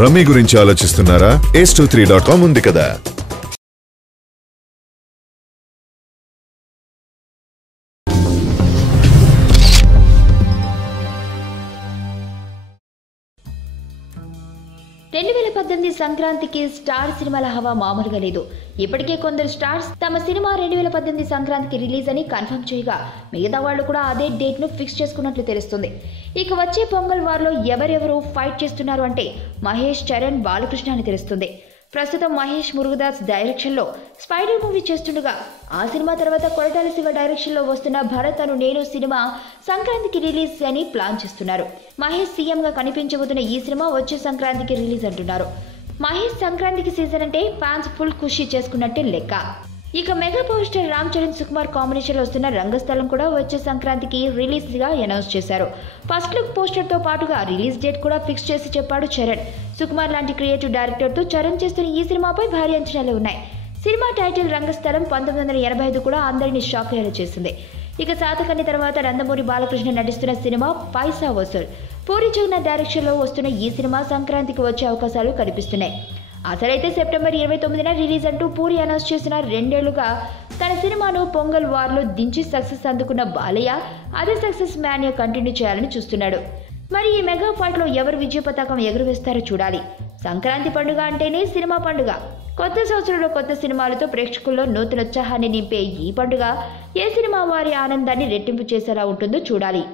Rummy గురించి ఆలోచిస్తున్నారా? ace23.com ఉంది కదా. సంక్రాంతికి స్టార్ సినిమాల హవా మామూలుగా లేదు. ఇప్పటికే కొందరు స్టార్స్ తమ సినిమా 2018 సంక్రాంతికి రిలీజ్ అని కన్ఫర్మ్ చేయగా మిగతా వాళ్ళు కూడా అదే డేట్ ను ఫిక్స్ చేసుకున్నట్లు తెలుస్తుంది. ఇక వచ్చే పొంగల్ వార్లో ఎవరెవరు ఫైట్ చేస్తున్నారు అంటే మహేష్, చరణ్, బాలకృష్ణ అని తెలుస్తుంది. ప్రస్తుతం మహేష్ మురుగదాస్ డైరెక్షన్ లో స్పైడర్ మూవీ చేస్తుండగా ఆ సినిమా తర్వాత కొరటాల శివ డైరెక్షన్ లో వస్తున్న భరత్ అను నేను సినిమా సంక్రాంతికి రిలీజ్ అని ప్లాన్ చేస్తున్నారు. మహేష్ సీఎం గా కనిపించబోతున్న ఈ సినిమా వచ్చే సంక్రాంతికి రిలీజ్ అంటున్నారు. మహేష్ సంక్రాంతికి సీజన్ అంటే ఫ్యాన్స్ ఫుల్ ఖుషి చేసుకున్నట్టే లెక్క. ఇక mega power star Ram Charan, Sukumar combination లో వస్తున్న రంగస్థలం కూడా వచ్చే సంక్రాంతికి రిలీజ్ గా అనౌన్స్ చేశారు. ఫస్ట్ లుక్ పోస్టర్ తో పాటుగా రిలీజ్ డేట్ కూడా ఫిక్స్ చేసి చెప్పాడు చరణ్. సుకుమార్ లాంటి క్రియేటివ్ డైరెక్టర్ తో చరణ్ చేస్తున్న ఈ సినిమాపై భారీ అంచనాలు ఉన్నాయి. సినిమా టైటిల్ రంగస్థలం 1985 కూడా అందరినీ షాక్ అయ్యేలా చేసింది. ఇక సాతకర్ణి తర్వాత నందమూరి బాలకృష్ణ నటిస్తున్న సినిమా పైసా వసూల్. పూరి జగన్నాథ్ డైరెక్షన్ లో వస్తున్న ఈ సినిమా సంక్రాంతికి వచ్చే అవకాశాలు కనిపిస్తున్నాయి. అసలైతే సెప్టెంబర్ 29న రిలీజ్ అంటూ పూరి అనౌన్స్ చేసిన 2 ఏళ్లుగా తన సినిమాను పొంగల్ వార్లో దించి సక్సెస్ అందుకున్న బాలయ్య అదే సక్సెస్ మ్యాన్యా కంటిన్యూ చేయాలని చూస్తున్నాడు. మరి ఈ మెగా ఫైట్ లో ఎవరు విజయ పతాకం ఎగురవేస్తారో చూడాలి. సంక్రాంతి పండుగ అంటేనే సినిమా పండుగ. కొత్త సంవత్సరంలో కొత్త సినిమాలతో ప్రేక్షకుల్లో నూతన ఉత్సాహాన్ని నింపే ఈ పండుగ ఏ సినిమా వారి ఆనందాన్ని రెట్టింపు చేసేలా ఉంటుందో చూడాలి.